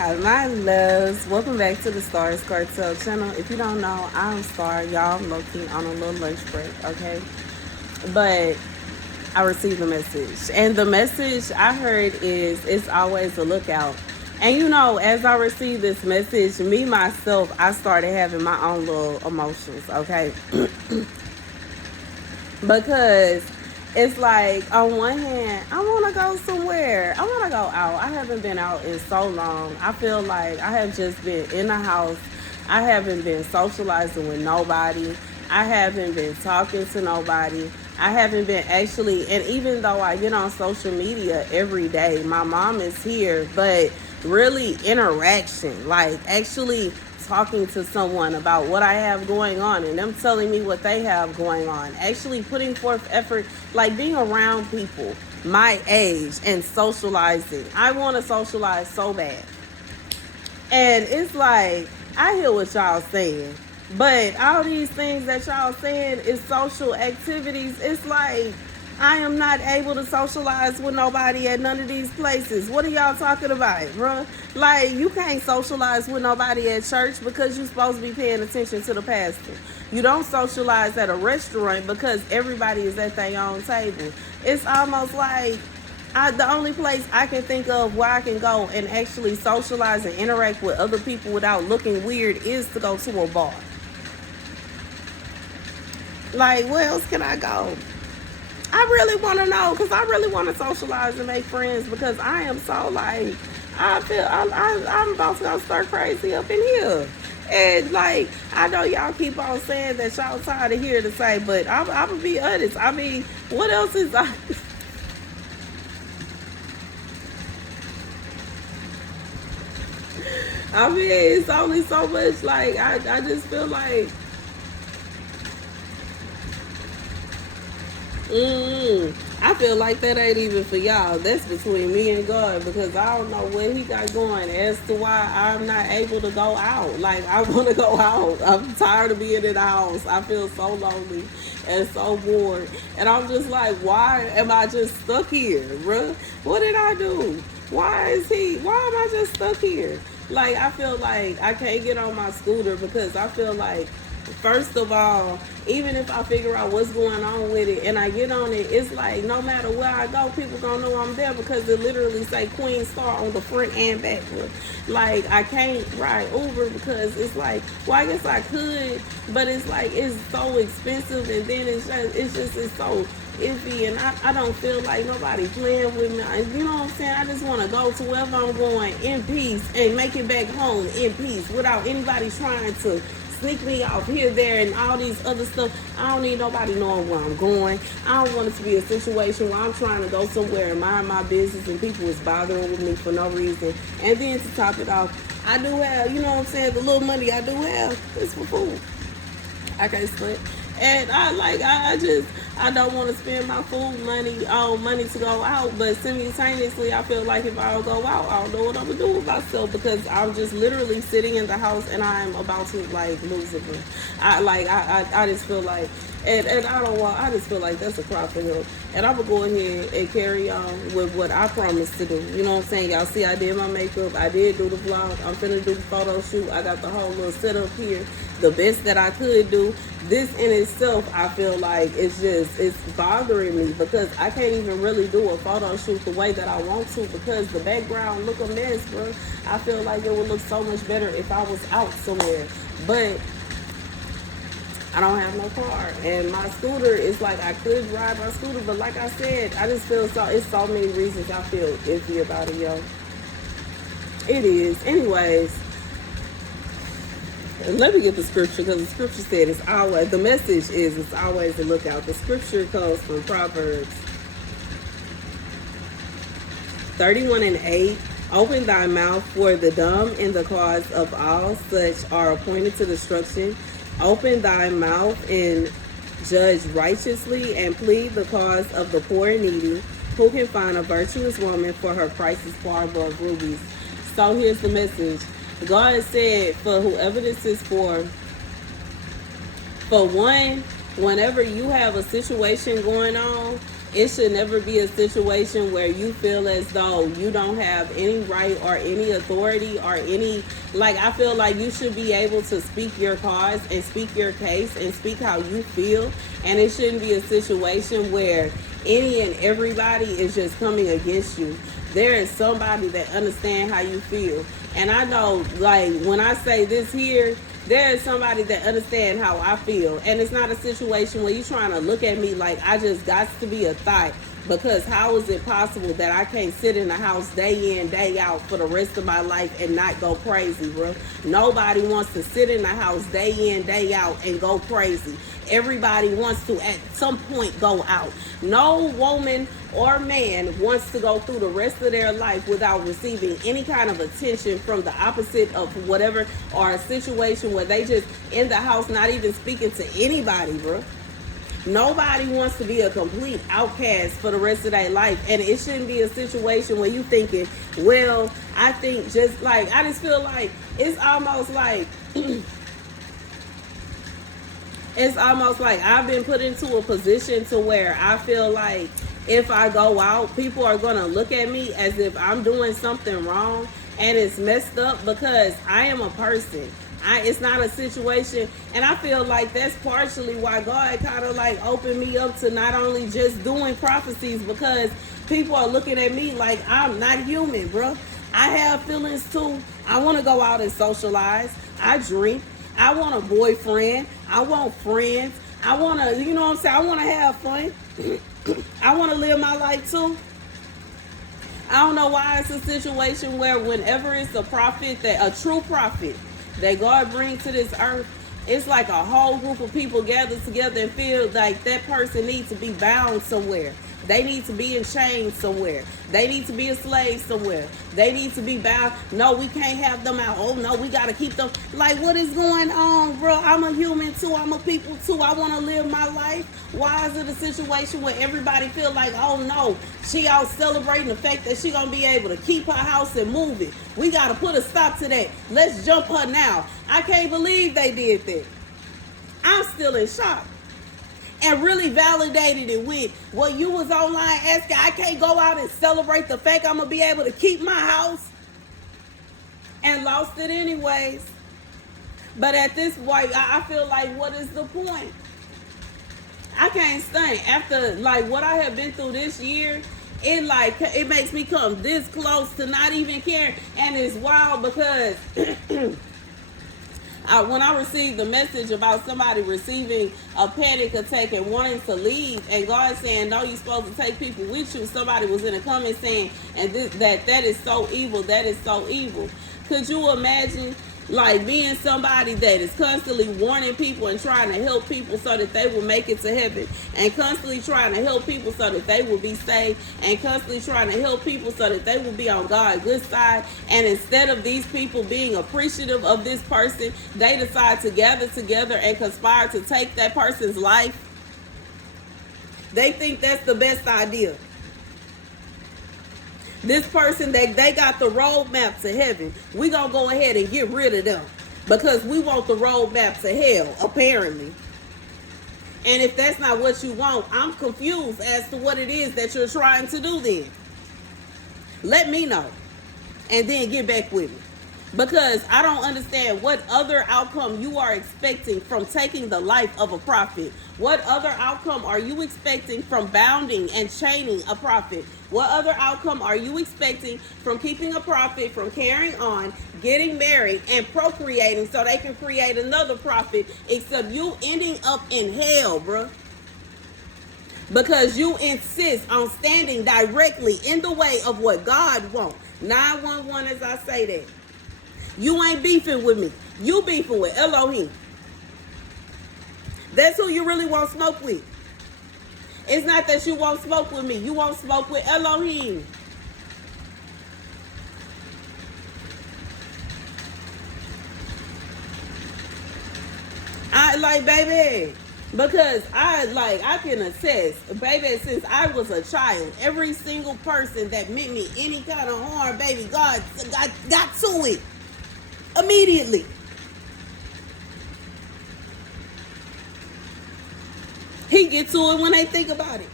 Hi, my loves. Welcome back to the Starscartel channel. If you don't know, I'm Star. Y'all, I'm low-key on a little lunch break, okay? But I received a message. And the message I heard is, it's always a lookout. And you know, as I received this message, me, myself, I started having my own little emotions, okay? Because it's like, on one hand, I want to go somewhere. I want to go out. I haven't been out in so long. I feel like I have just been in the house. I haven't been socializing with nobody. I haven't been talking to nobody. I haven't been actually, and even though I get on social media every day, my mom is here, but really interaction, like actually talking to someone about what I have going on and them telling me what they have going on, actually putting forth effort, like being around people my age and socializing. I want to socialize so bad. And it's like, I hear what y'all saying, but all these things that y'all saying is social activities. It's like, I am not able to socialize with nobody at none of these places. What are y'all talking about, bro? Like, you can't socialize with nobody at church because you're supposed to be paying attention to the pastor. You don't socialize at a restaurant because everybody is at their own table. It's almost like, the only place I can think of where I can go and actually socialize and interact with other people without looking weird is to go to a bar. Like, where else can I go? I really want to know, because I really want to socialize and make friends, because I am so like, I'm about to go start crazy up in here. And like, I know y'all keep on saying that y'all tired of hearing to say, but I'm going to be honest. I mean, what else is I mean, it's only so much, like, I just feel like, I feel like that ain't even for y'all. That's between me and God, because I don't know what he got going as to why I'm not able to go out. Like, I want to go out. I'm tired of being in the house. I feel so lonely and so bored. And I'm just like, why am I just stuck here, bruh? What did I do? Why am I just stuck here? Like, I feel like I can't get on my scooter because I feel like, first of all, even if I figure out what's going on with it and I get on it, it's like no matter where I go, people gonna know I'm there because it literally say Queen Star on the front and back. Like, I can't ride Uber because it's like, well, I guess I could, but it's like, it's so expensive, and then it's so iffy, and I don't feel like nobody playing with me. You know what I'm saying? I just want to go to wherever I'm going in peace and make it back home in peace without anybody trying to sneak me off here, there, and all these other stuff. I don't need nobody knowing where I'm going. I don't want it to be a situation where I'm trying to go somewhere and mind my business and people is bothering with me for no reason. And then to top it off, I do have, you know what I'm saying, the little money I do have is for food. I can't sleep. And I don't want to spend my food money on money to go out, but simultaneously I feel like if I don't go out, I don't know what I'm gonna do with myself, because I'm just literally sitting in the house and I'm about to like lose it. I just feel like, and I just feel like that's a crop for him. And I'm gonna go ahead and carry on with what I promised to do. You know what I'm saying? Y'all see, I did my makeup, I did do the vlog, I'm finna do the photo shoot. I got the whole little setup here, the best that I could do. This in itself, I feel like it's bothering me, because I can't even really do a photo shoot the way that I want to, because the background look a mess, bro. I feel like it would look so much better if I was out somewhere, but I don't have no car, and my scooter is like, I could ride my scooter, but like I said, I just feel it's so many reasons I feel iffy about it, yo. It is. Anyways, let me get the scripture, because the scripture said the message is it's always a lookout. The scripture comes from Proverbs 31:8. Open thy mouth for the dumb, and the cause of all such are appointed to destruction. Open thy mouth and judge righteously, and plead the cause of the poor and needy. Who can find a virtuous woman, for her price is far above rubies? So here's the message. God said, for whoever this is for one, whenever you have a situation going on, It should never be a situation where you feel as though you don't have any right or any authority or any, like, I feel like you should be able to speak your cause and speak your case and speak how you feel. And it shouldn't be a situation where any and everybody is just coming against you. There is somebody that understands how you feel. And I know, like, when I say this here, there is somebody that understands how I feel. And it's not a situation where you're trying to look at me like I just got to be a thought. Because how is it possible that I can't sit in the house day in, day out for the rest of my life and not go crazy, bro? Nobody wants to sit in the house day in, day out and go crazy. Everybody wants to at some point go out. No woman or man wants to go through the rest of their life without receiving any kind of attention from the opposite of whatever, or a situation where they just in the house not even speaking to anybody, bro. Nobody wants to be a complete outcast for the rest of their life. And it shouldn't be a situation where you thinking, well, I think just like, I just feel like it's almost like it's almost like I've been put into a position to where I feel like if I go out, people are going to look at me as if I'm doing something wrong. And it's messed up because I am a person. It's not a situation, and I feel like that's partially why God kind of like opened me up to not only just doing prophecies, because people are looking at me like I'm not human, bro. I have feelings too. I want to go out and socialize. I drink. I want a boyfriend. I want friends. I want to, you know what I'm saying? I want to have fun. I want to live my life too. I don't know why it's a situation where whenever it's a prophet, a true prophet, that God brings to this earth, it's like a whole group of people gather together and feel like that person needs to be bound somewhere. They need to be in chains somewhere. They need to be a slave somewhere. They need to be bound. No, we can't have them out. Oh, no, we got to keep them. Like, what is going on, bro? I'm a human, too. I'm a people, too. I want to live my life. Why is it a situation where everybody feel like, oh, no, she out celebrating the fact that she going to be able to keep her house and move it. We got to put a stop to that. Let's jump her now. I can't believe they did that. I'm still in shock. And really validated it with, well, you was online asking, I can't go out and celebrate the fact I'm going to be able to keep my house. And lost it anyways. But at this point, I feel like, what is the point? I can't stand. After, like, what I have been through this year, it makes me come this close to not even caring. And it's wild because when I received the message about somebody receiving a panic attack and wanting to leave, and God saying, no, you're supposed to take people with you, somebody was in the comments saying, and that is so evil, that is so evil. Could you imagine, like, being somebody that is constantly warning people and trying to help people so that they will make it to heaven, and constantly trying to help people so that they will be saved, and constantly trying to help people so that they will be on God's good side, and instead of these people being appreciative of this person, they decide to gather together and conspire to take that person's life? They think that's the best idea. This person, they got the roadmap to heaven. We gonna go ahead and get rid of them because we want the roadmap to hell, apparently. And if that's not what you want, I'm confused as to what it is that you're trying to do then. Let me know. And then get back with me. Because I don't understand what other outcome you are expecting from taking the life of a prophet. What other outcome are you expecting from bounding and chaining a prophet? What other outcome are you expecting from keeping a prophet from carrying on, getting married, and procreating so they can create another prophet, except you ending up in hell, bruh? Because you insist on standing directly in the way of what God wants. 911 as I say that. You ain't beefing with me. You beefing with Elohim. That's who you really want smoke with. It's not that you won't smoke with me. You won't smoke with Elohim. Baby, because I can assess, baby, since I was a child, every single person that meant me any kind of harm, baby, God got to it immediately. He gets to it when they think about it.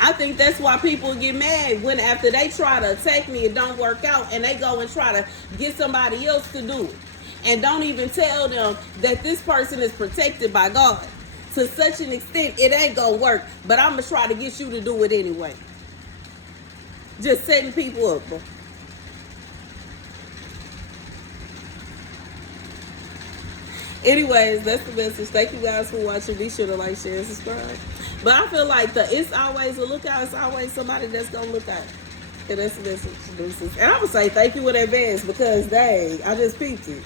I think that's why people get mad when after they try to attack me, it don't work out, and they go and try to get somebody else to do it, and don't even tell them that this person is protected by God. To such an extent, it ain't gonna work, but I'm gonna try to get you to do it anyway. Just setting people up. Anyways, that's the message. Thank you guys for watching. Be sure to like, share, and subscribe. But I feel like it's always a lookout. It's always somebody that's gonna look out. And that's the message. And I'm gonna say thank you in advance because dang, I just peeped it.